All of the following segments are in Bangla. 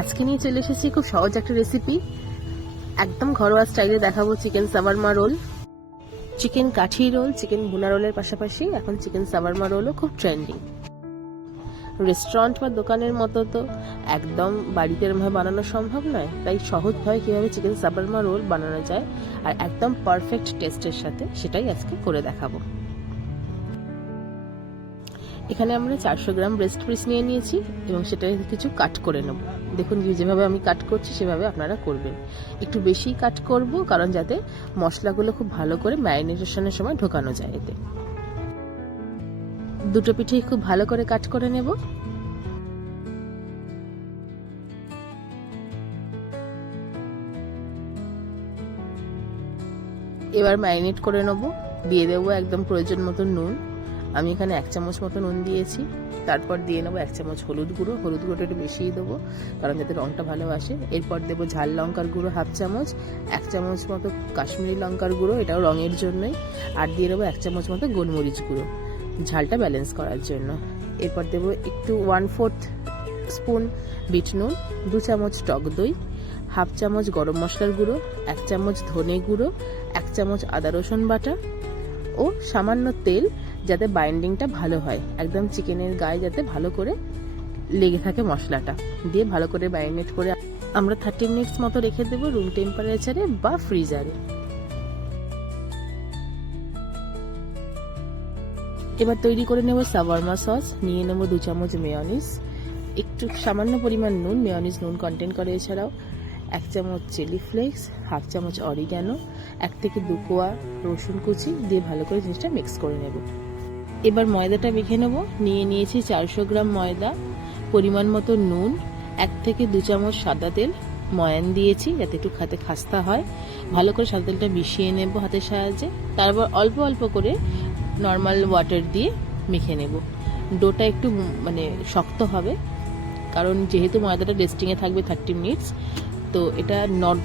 আজকে নিয়ে চলে এসেছি খুব সহজ একটা রেসিপি, একদম ঘরোয়া স্টাইলে দেখাবো চিকেন সাবারমা রোল। চিকেন কাঠি রোল, চিকেন ভুনা রোলের পাশাপাশি এখন চিকেন সাবারমা রোলও খুব ট্রেন্ডিং। রেস্টুরেন্ট বা দোকানের মতো তো একদম বাড়িতে এরমভাবে বানানো সম্ভব নয়, তাই সহজভাবে কীভাবে চিকেন সাবারমা রোল বানানো যায় আর একদম পারফেক্ট টেস্টের সাথে, সেটাই আজকে করে দেখাবো। এখানে আমরা 400 গ্রাম ব্রেস্ট পিস নিয়ে নিয়েছি এবং সেটা কিছু কাট করে নেব। দেখুন যেভাবে আমি কাট করছি সেভাবে আপনারা করবেন। একটু বেশি কাট করব কারণ যাতে মশলাগুলো খুব ভালো করে ম্যারিনেশনের সময় ঢোকানো যায়। এতে দুটো পিঠেই খুব ভালো করে কাট করে নেব। এবার ম্যারিনেট করে নেব। দিয়ে দেবো একদম প্রয়োজন মতো নুন। আমি এখানে 1 চামচ মতো নুন দিয়েছি। তারপর দিয়ে নেবো 1 চামচ হলুদ গুঁড়ো। হলুদ গুঁড়োটা একটু বেশিই দেবো কারণ যাতে রঙটা ভালো আসে। এরপর দেবো ঝাল লঙ্কার গুঁড়ো 1/2 চামচ, 1 চামচ মতো কাশ্মীরি লঙ্কার গুঁড়ো, এটাও রঙের জন্যই। আর দিয়ে দেবো 1 চামচ মতো গোলমরিচ গুঁড়ো, ঝালটা ব্যালেন্স করার জন্য। এরপর দেবো একটু 1/4 স্পুন বিট নুন, 2 চামচ টক দই, 1/2 চামচ গরম মশলার গুঁড়ো, 1 চামচ ধনে গুঁড়ো, 1 চামচ আদা রসুন বাটা ও সামান্য তেল, যাতে বাইন্ডিংটা ভালো হয়, একদম চিকেনের গায়ে যাতে ভালো করে লেগে থাকে মশলাটা। দিয়ে ভালো করে ম্যারিনেট করে আমরা 30 মিনিটস মতো রেখে দেবো রুম টেম্পারেচারে বা ফ্রিজারে। এবার তৈরি করে নেব সাবারমা সস। নিয়ে নেব 2 চামচ মেয়োনিজ, একটু সামান্য পরিমাণ নুন, মেয়োনিজ নুন কন্টেন্ট করে। এছাড়াও 1 চামচ চিলি ফ্লেক্স, 1/2 চামচ অরিগ্যানো, 1 থেকে 2 কোয়া রসুন কুচি দিয়ে ভালো করে জিনিসটা মিক্স করে নেব। এবার ময়দাটা মেখে নেব। নিয়ে নিয়েছি 400 গ্রাম ময়দা, পরিমাণ মতো নুন, 1 থেকে 2 চামচ সাদা তেল, ময়ান দিয়েছি যাতে একটু খেতে খাস্তা হয়। ভালো করে সাদা তেলটা মিশিয়ে নেব হাতের সাহায্যে। তারপর অল্প অল্প করে নর্মাল ওয়াটার দিয়ে মেখে নেব। ডোটা একটু শক্ত হবে কারণ যেহেতু ময়দাটা রেস্টিংয়ে থাকবে 30 মিনিটস, তো এটা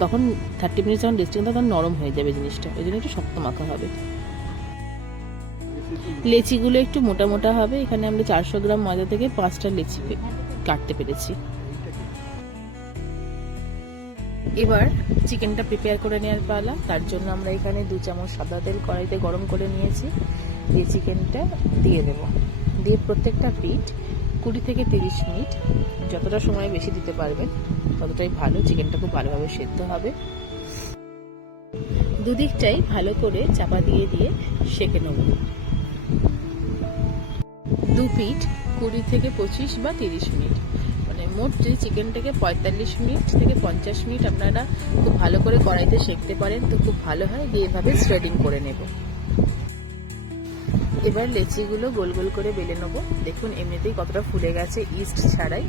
তখন 30 মিনিটস যখন রেস্টিং তখন নরম হয়ে যাবে জিনিসটা, ওই জন্য একটু শক্ত মাখা হবে। লেচিগুলো একটু মোটা মোটা হবে। এখানে আমরা 400 গ্রাম ময়দা থেকে 5টা লেচি কাটতে পেরেছি। এবার চিকেনটা প্রিপেয়ার করে নেওয়ার পালা। তার জন্য আমরা এখানে 2 চামচ সাদা তেল কড়াইতে গরম করে নিয়েছি। দিয়ে চিকেনটা দিয়ে দেব। দিয়ে প্রত্যেকটা পিঠ 20 থেকে 30 মিনিট, যতটা সময় বেশি দিতে পারবেন ততটাই ভালো। চিকেনটা খুব ভালোভাবে সেদ্ধ হবে। দুদিকটাই ভালো করে চাপা দিয়ে দিয়ে সেঁকে নেব। দু পিঠ 20 থেকে 25 বা 30 মিনিট, মোট যদি চিকেনটাকে 45 মিনিট থেকে 50 মিনিট আপনারা খুব ভালো করে কড়াইতে সেঁকতে পারেন তো খুব ভালো হয়। দিয়ে এভাবে শ্রেডিং করে নেব। এবার লেচিগুলো গোল গোল করে বেলে নেব। দেখুন এমনিতেই কতটা ফুলে গেছে ইস্ট ছাড়াই।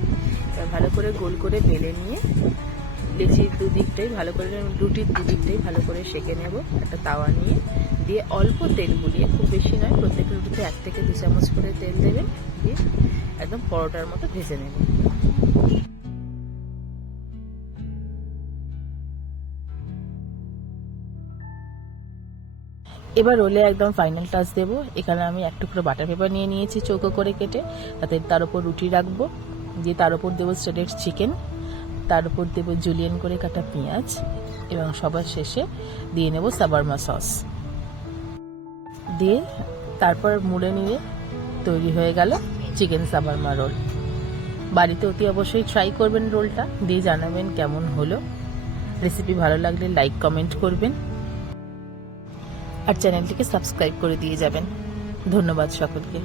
এবার ভালো করে গোল করে বেলে নিয়ে লেচির দুদিকটাই ভালো করে, রুটির দুদিকটাই ভালো করে সেঁকে নেব। একটা তাওয়া নিয়ে দিয়ে অল্প তেল বুলিয়ে, খুব বেশি নয়, প্রত্যেক রুটিতে 1 থেকে 2 চামচ করে তেল দেবেন। দিয়ে একদম পরোটার মতো ভেজে নেব। এবার রোলে একদম ফাইনাল টাচ দেব। এখানে আমি 1 টুকরো বাটার পেপার নিয়ে নিয়েছি চৌকো করে কেটে, তার উপর রুটি রাখবো। দিয়ে তার উপর দেবো শ্রেডেড চিকেন, তার উপর দেবো জুলিয়েন করে কাটা পেঁয়াজ এবং সবার শেষে দিয়ে নেব সাবারমা সস। দিয়ে তারপর মুড়ে নিয়ে তৈরি হয়ে গেল চিকেন সাবারমা রোল। বাড়িতে অতি অবশ্যই ট্রাই করবেন রোলটা, দিয়ে জানাবেন কেমন হলো। রেসিপি ভালো লাগলে লাইক কমেন্ট করবেন আর চ্যানেলটিকে সাবস্ক্রাইব করে দিয়ে যাবেন। ধন্যবাদ সকলকে।